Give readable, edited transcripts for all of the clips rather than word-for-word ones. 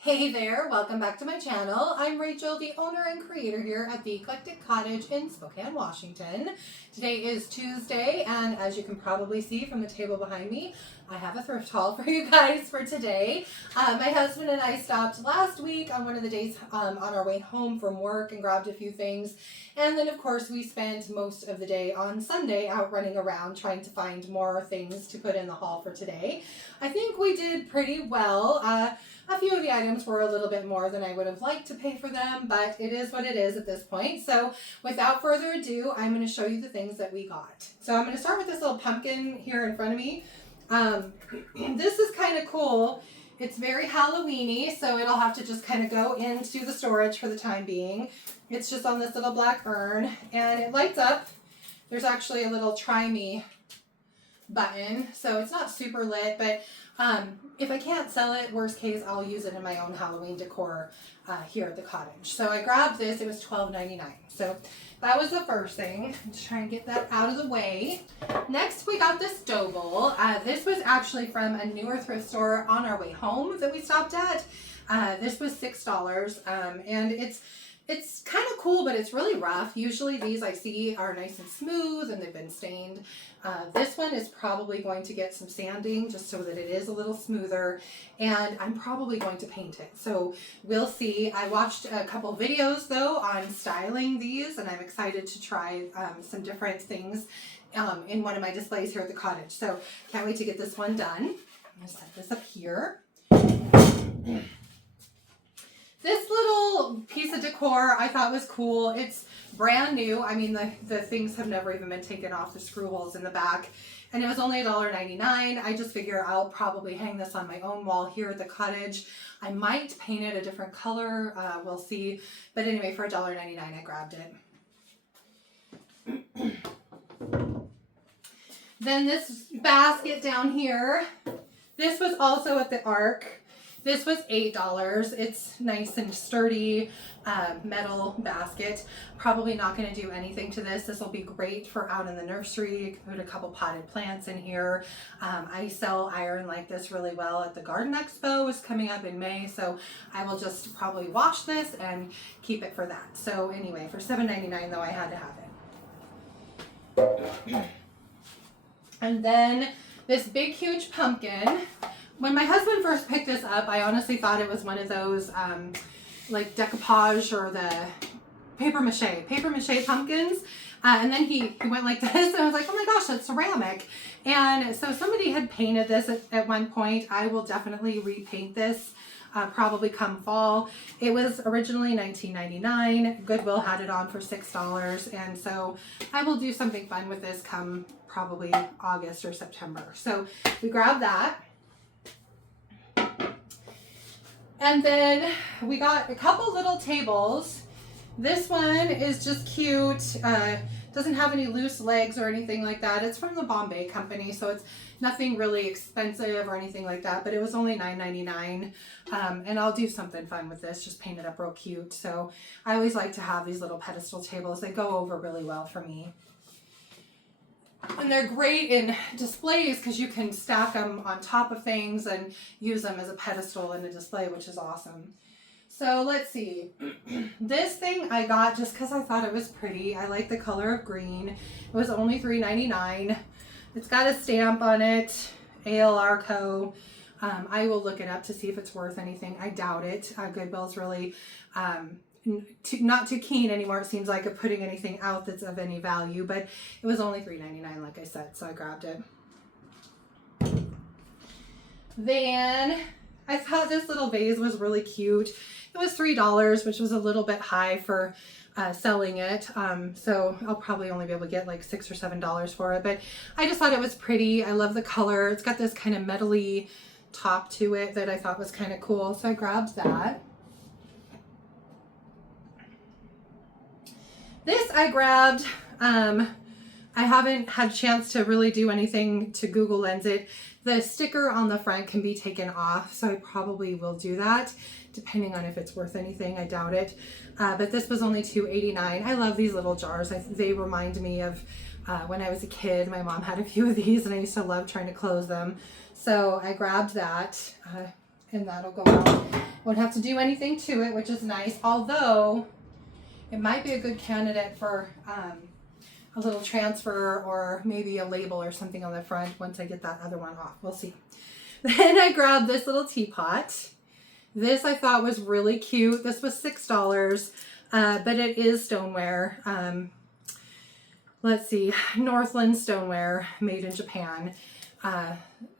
Hey there, welcome back to my channel. I'm Rachel, the owner and creator here at the Eclectic Cottage in Spokane, Washington. Today is Tuesday, and as you can probably see from the table behind me, I have a thrift haul for you guys for today. My husband and I stopped last week on one of the days on our way home from work and grabbed a few things. And then of course we spent most of the day on Sunday out running around trying to find more things to put in the haul for today. I think we did pretty well. A few of the items were a little bit more than I would have liked to pay for them, but it is what it is at this point. So without further ado, I'm going to show you the things that we got. So I'm going to start with this little pumpkin here in front of me. This is kind of cool. It's very Halloween-y, so it'll have to just kind of go into the storage for the time being. It's just on this little black urn, and it lights up. There's actually a little try me button, so it's not super lit, but if I can't sell it, worst case, I'll use it in my own Halloween decor here at the cottage. So I grabbed this. It was $12.99. So that was the first thing. Let's try and get that out of the way. Next, we got this dough bowl. This was actually from a newer thrift store on our way home that we stopped at. This was $6, and it's kind of cool, but it's really rough. Usually these I see are nice and smooth and they've been stained. This one is probably going to get some sanding just so that it is a little smoother, and I'm probably going to paint it. So we'll see. I watched a couple videos though on styling these, and I'm excited to try some different things in one of my displays here at the cottage. So can't wait to get this one done. I'm gonna set this up here. This little piece of decor I thought was cool. It's brand new. I mean, the things have never even been taken off, the screw holes in the back. And it was only $1.99. I just figure I'll probably hang this on my own wall here at the cottage. I might paint it a different color. We'll see. But anyway, for $1.99, I grabbed it. Then this basket down here. This was also at the Ark. This was $8. It's nice and sturdy metal basket. Probably not going to do anything to this. This will be great for out in the nursery. You can put a couple potted plants in here. I sell iron like this really well at the Garden Expo. Is coming up in May, so I will just probably wash this and keep it for that. So anyway, for $7.99 though, I had to have it. And then this big huge pumpkin. When my husband first picked this up, I honestly thought it was one of those like decoupage or the paper mache pumpkins. And then he went like this, and I was like, oh my gosh, that's ceramic. And so somebody had painted this at one point. I will definitely repaint this probably come fall. It was originally $19.99. Goodwill had it on for $6. And so I will do something fun with this come probably August or September. So we grabbed that. And then we got a couple little tables. This one is just cute. Doesn't have any loose legs or anything like that. It's from the Bombay company, so it's nothing really expensive or anything like that, but it was only $9.99. And I'll do something fun with this, just paint it up real cute. So I always like to have these little pedestal tables. They go over really well for me. And they're great in displays because you can stack them on top of things and use them as a pedestal in a display, which is awesome. So let's see. This thing I got just because I thought it was pretty. I like the color of green. It was only $3.99. It's got a stamp on it, ALR Co. I will look it up to see if it's worth anything. I doubt it. Goodwill's really not too keen anymore, it seems like, of putting anything out that's of any value, but it was only $3.99 like I said, so I grabbed it. Then I thought this little vase was really cute. It was $3, which was a little bit high for selling it, so I'll probably only be able to get like $6 or $7 for it, but I just thought it was pretty. I love the color. It's got this kind of metally top to it that I thought was kind of cool, so I grabbed that. This I grabbed. I haven't had a chance to really do anything to Google Lens it. The sticker on the front can be taken off, so I probably will do that, depending on if it's worth anything. I doubt it. But this was only $2.89. I love these little jars. They remind me of when I was a kid. My mom had a few of these, and I used to love trying to close them. So I grabbed that. and that'll go out. Won't have to do anything to it, which is nice. Although it might be a good candidate for a little transfer or maybe a label or something on the front once I get that other one off. We'll see. Then I grabbed this little teapot. This I thought was really cute. This was $6, but it is stoneware. Let's see, Northland stoneware made in Japan.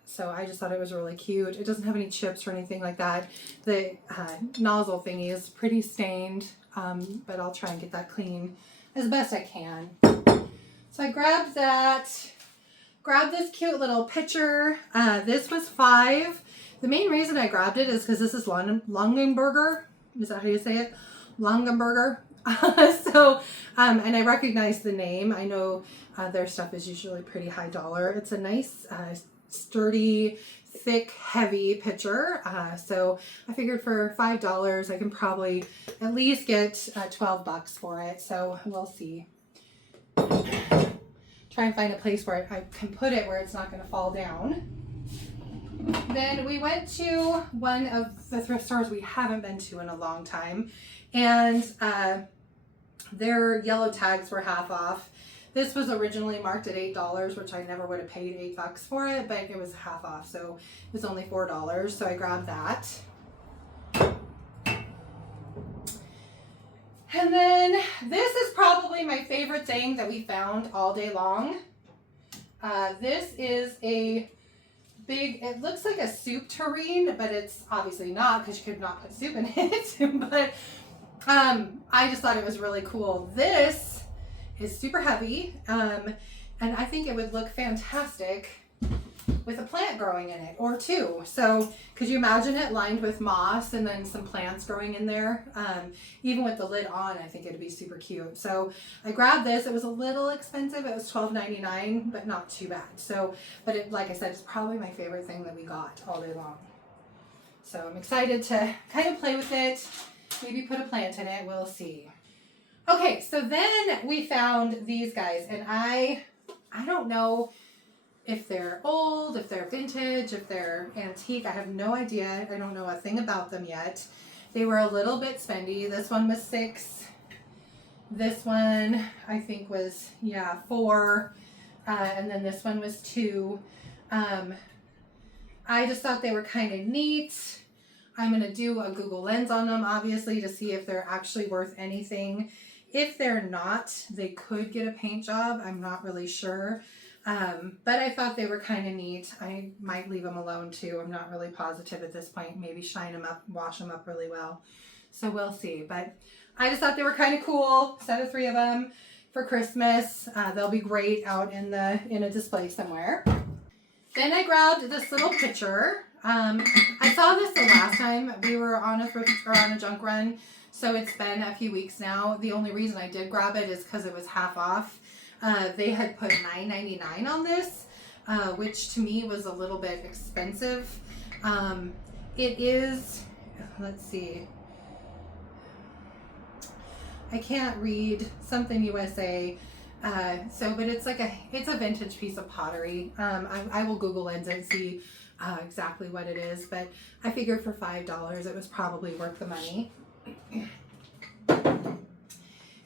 So I just thought it was really cute. It doesn't have any chips or anything like that. The nozzle thingy is pretty stained, but I'll try and get that clean as best I can. So I grabbed that. Grabbed this cute little pitcher. This was $5. The main reason I grabbed it is because this is Longenberger. Is that how you say it? Longenberger. And I recognize the name. I know their stuff is usually pretty high dollar. It's a nice, sturdy, thick, heavy pitcher. So I figured for $5, I can probably at least get $12 for it. So we'll see. Try and find a place where I can put it where it's not going to fall down. Then we went to one of the thrift stores we haven't been to in a long time, and their yellow tags were half off. This was originally marked at $8, which I never would have paid $8 for it, but it was half off, so it was only $4. So I grabbed that. And then this is probably my favorite thing that we found all day long. This is a big, it looks like a soup tureen, but it's obviously not because you could not put soup in it. But I just thought it was really cool. This is super heavy, and I think it would look fantastic with a plant growing in it, or two. So could you imagine it lined with moss and then some plants growing in there? Even with the lid on, I think it'd be super cute. So I grabbed this. It was a little expensive. It was $12.99, but not too bad. So, but it, like I said, it's probably my favorite thing that we got all day long. So I'm excited to kind of play with it. Maybe put a plant in it. We'll see. Okay, so then we found these guys, and I don't know if they're old, if they're vintage, if they're antique. I have no idea. I don't know a thing about them yet. They were a little bit spendy. This one was $6. This one I think was, yeah, $4. And then this one was $2. I just thought they were kind of neat. I'm going to do a Google Lens on them, obviously, to see if they're actually worth anything. If they're not, they could get a paint job. I'm not really sure. But I thought they were kind of neat. I might leave them alone too. I'm not really positive at this point. Maybe shine them up, wash them up really well. So we'll see. But I just thought they were kind of cool. Set of 3 of them for Christmas. They'll be great out in a display somewhere. Then I grabbed this little pitcher. I saw this the last time we were on a thrift or on a junk run. So it's been a few weeks now. The only reason I did grab it is because it was half off. They had put $9.99 on this, which to me was a little bit expensive. It is, let's see, I can't read, something USA. But it's like it's a vintage piece of pottery. I will Google Lens and see exactly what it is, but I figured for $5 it was probably worth the money.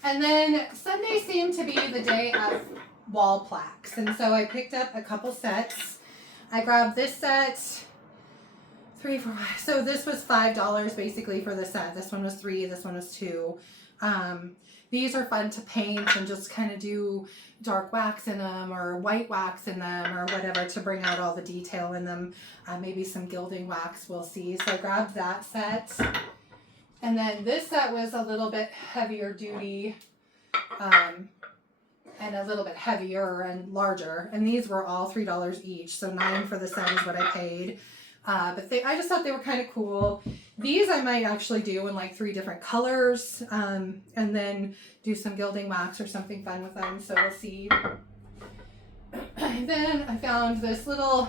And then Sunday seemed to be the day of wall plaques. And so I picked up a couple sets. I grabbed this set, 3, 4, 5. So this was $5 basically for the set. This one was $3, this one was $2. These are fun to paint and just kind of do dark wax in them or white wax in them or whatever to bring out all the detail in them. Maybe some gilding wax, we'll see. So I grabbed that set. And then this set was a little bit heavier duty, and a little bit heavier and larger. And these were all $3 each. So $9 for the set is what I paid. But I just thought they were kind of cool. These I might actually do in like 3 different colors, and then do some gilding wax or something fun with them. So we'll see. Then I found this little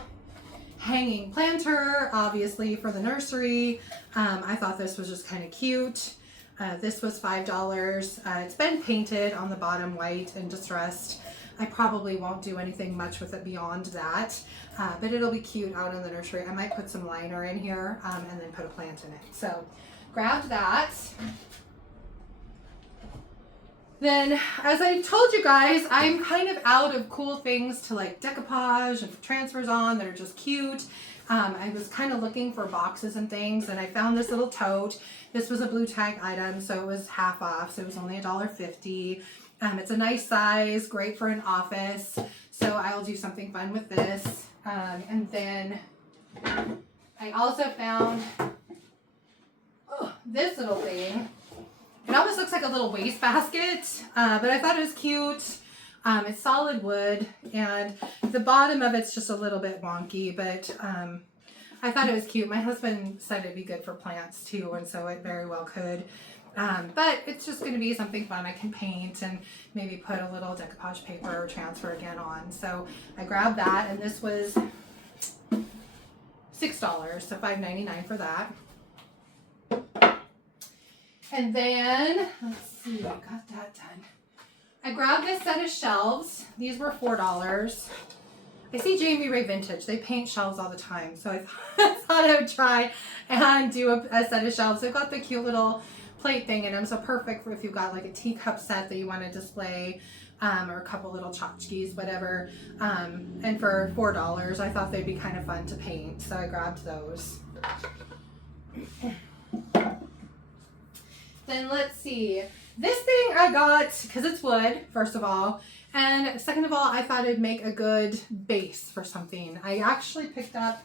hanging planter, obviously for the nursery. I thought this was just kind of cute. This was $5. It's been painted on the bottom white and distressed. I probably won't do anything much with it beyond that, but it'll be cute out in the nursery. I might put some liner in here and then put a plant in it. So grabbed that. Then, as I told you guys, I'm kind of out of cool things to like decoupage and transfers on that are just cute. I was kind of looking for boxes and things, and I found this little tote. This was a blue tag item, so it was half off, so it was only $1.50. It's a nice size, great for an office, so I'll do something fun with this. And then I also found this little thing. It almost looks like a little wastebasket, but I thought it was cute. It's solid wood, and the bottom of it's just a little bit wonky, but I thought it was cute. My husband said it'd be good for plants too, and so it very well could. But it's just going to be something fun I can paint and maybe put a little decoupage paper or transfer again on. So I grabbed that, and this was $6, so $5.99 for that. And then, let's see, I got that done. I grabbed this set of shelves. These were $4. I see Jamie Ray Vintage. They paint shelves all the time. So I thought I would try and do a set of shelves. They've got the cute little plate thing in them. So perfect for if you've got like a teacup set that you want to display, or a couple little tchotchkes, whatever. And for $4, I thought they'd be kind of fun to paint. So I grabbed those. Then let's see. This thing I got because it's wood, first of all. And second of all, I thought it'd make a good base for something. I actually picked up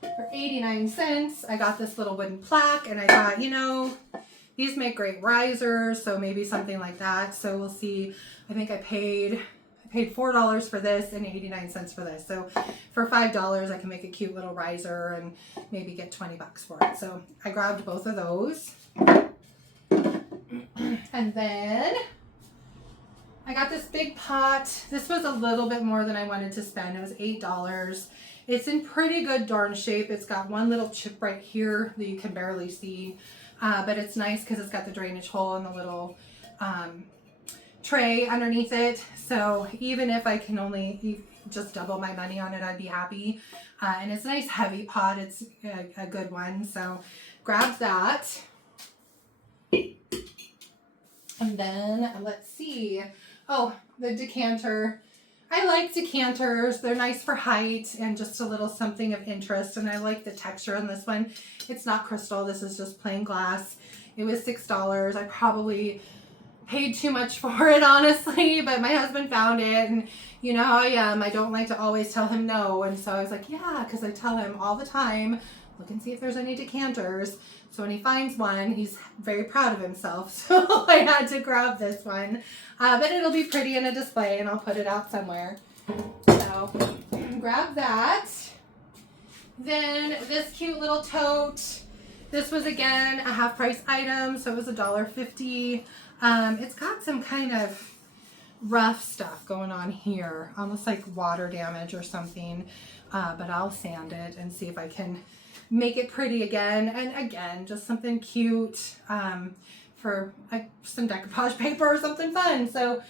for 89 cents. I got this little wooden plaque, and I thought, you know, these make great risers, so maybe something like that. So we'll see. I think I paid $4 for this and 89 cents for this. So for $5, I can make a cute little riser and maybe get 20 bucks for it. So I grabbed both of those. And then I got this big pot. This was a little bit more than I wanted to spend. It was $8. It's in pretty good darn shape. It's got one little chip right here that you can barely see. But it's nice because it's got the drainage hole and the little tray underneath it. So even if I can only just double my money on it, I'd be happy. And it's a nice heavy pot. It's a good one. So grabbed that. And then let's see. Oh, the decanter. I like decanters. They're nice for height and just a little something of interest. And I like the texture on this one. It's not crystal. This is just plain glass. It was $6. I probably paid too much for it, honestly, but my husband found it, and you know how I am. I don't like to always tell him no. And so I was like, yeah, because I tell him all the time, look and see if there's any decanters. So when he finds one, he's very proud of himself. So I had to grab this one. But it'll be pretty in a display, and I'll put it out somewhere. So grab that. Then this cute little tote. This was, again, a half-price item, so it was $1.50. It's got some kind of rough stuff going on here, almost like water damage or something. But I'll sand it and see if I can make it pretty again. And again, just something cute for some decoupage paper or something fun. So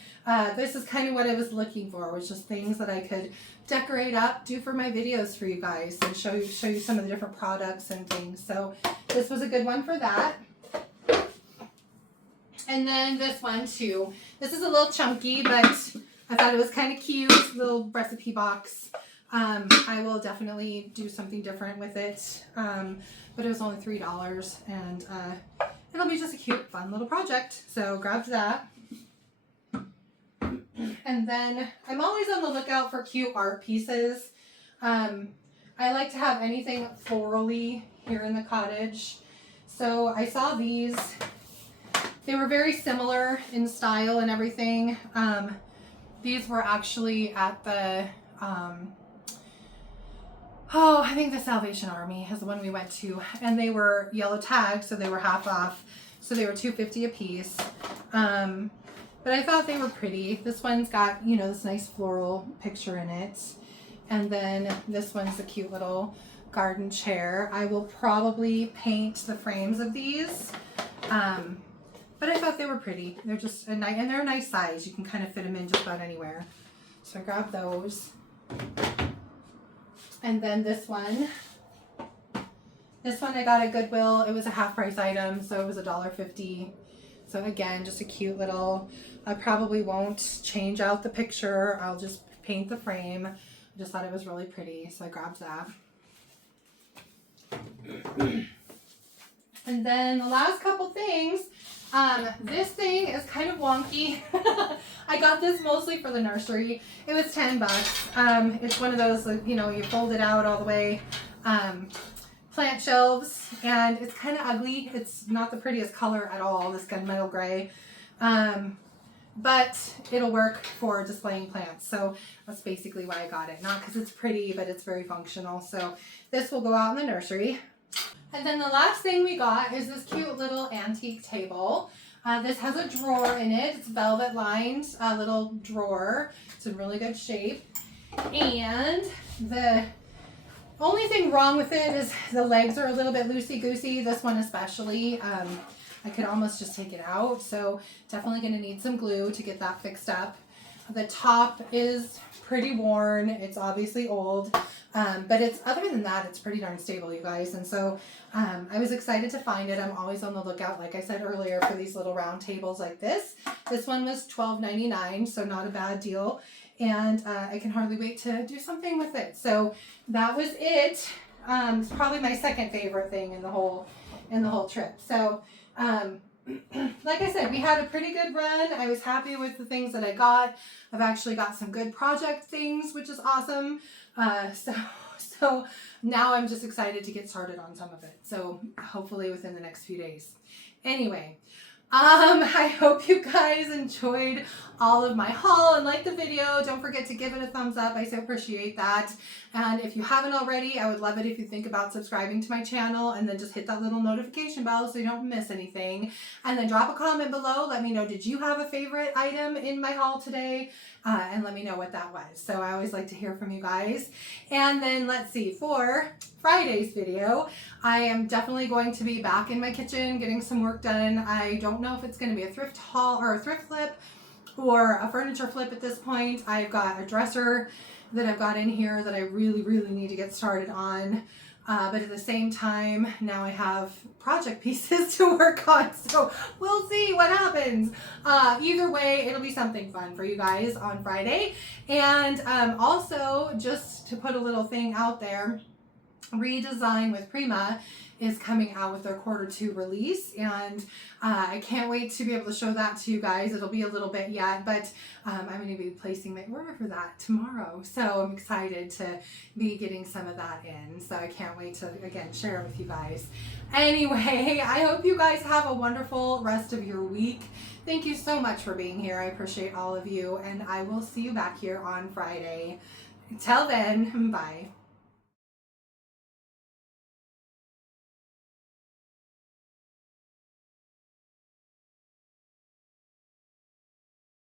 this is kind of what I was looking for, was just things that I could decorate up, do for my videos for you guys, and show you some of the different products and things. So this was a good one for that. And then this one too. This is a little chunky, but I thought it was kind of cute. Little recipe box. I will definitely do something different with it. But it was only $3, and it'll be just a cute, fun little project. So grabbed that. And then I'm always on the lookout for cute art pieces. I like to have anything florally here in the cottage. So I saw these. They were very similar in style and everything. These were actually at the, I think the Salvation Army is the one we went to. And they were yellow tagged, so they were half off. So they were $2.50 a piece. But I thought they were pretty. This one's got, you know, this nice floral picture in it. And then this one's a cute little garden chair. I will probably paint the frames of these. But I thought they were pretty. They're just a nice, and they're a nice size. You can kind of fit them in just about anywhere. So I grabbed those. And then this one I got at Goodwill. It was a half price item, so it was $1.50. So again, just a cute little, I probably won't change out the picture. I'll just paint the frame. I just thought it was really pretty, so I grabbed that. And then the last couple things, this thing is kind of wonky. I got this mostly for the nursery. It was $10. It's one of those, you know, you fold it out all the way. Plant shelves, and it's kind of ugly. It's not the prettiest color at all, this gunmetal gray. But it'll work for displaying plants. So that's basically why I got it. Not because it's pretty, but it's very functional. So this will go out in the nursery. And then the last thing we got is this cute little antique table. This has a drawer in it. It's velvet lined, little drawer. It's in really good shape. And the only thing wrong with it is the legs are a little bit loosey-goosey. This one especially. I could almost just take it out. So definitely going to need some glue to get that fixed up. The top is pretty worn. It's obviously old. But it's, other than that, it's pretty darn stable, you guys. And so I was excited to find it. I'm always on the lookout, like I said earlier, for these little round tables like this. This one was $12.99, so not a bad deal. And I can hardly wait to do something with it. So that was it. It's probably my second favorite thing in the whole trip. So like I said, we had a pretty good run. I was happy with the things that I got. I've actually got some good project things, which is awesome. So now I'm just excited to get started on some of it. So hopefully within the next few days. Anyway, I hope you guys enjoyed all of my haul and liked the video. Don't forget to give it a thumbs up. I so appreciate that. And if you haven't already, I would love it if you think about subscribing to my channel and then just hit that little notification bell so you don't miss anything. And then drop a comment below. Let me know, did you have a favorite item in my haul today? And let me know what that was. So I always like to hear from you guys. And then let's see, for Friday's video, I am definitely going to be back in my kitchen getting some work done. I don't know if it's going to be a thrift haul or a thrift flip or a furniture flip at this point. I've got a dresser that I've got in here that I really need to get started on. But at the same time, now I have project pieces to work on. So we'll see what happens. Either way, it'll be something fun for you guys on Friday. And also, just to put a little thing out there, Redesign with Prima is coming out with their Q2 release, and I can't wait to be able to show that to you guys. It'll be a little bit yet, but I'm going to be placing my order for that tomorrow, so I'm excited to be getting some of that in. So I can't wait to, again, share it with you guys. Anyway, I hope you guys have a wonderful rest of your week. Thank you so much for being here. I appreciate all of you, and I will see you back here on Friday. Till then, bye.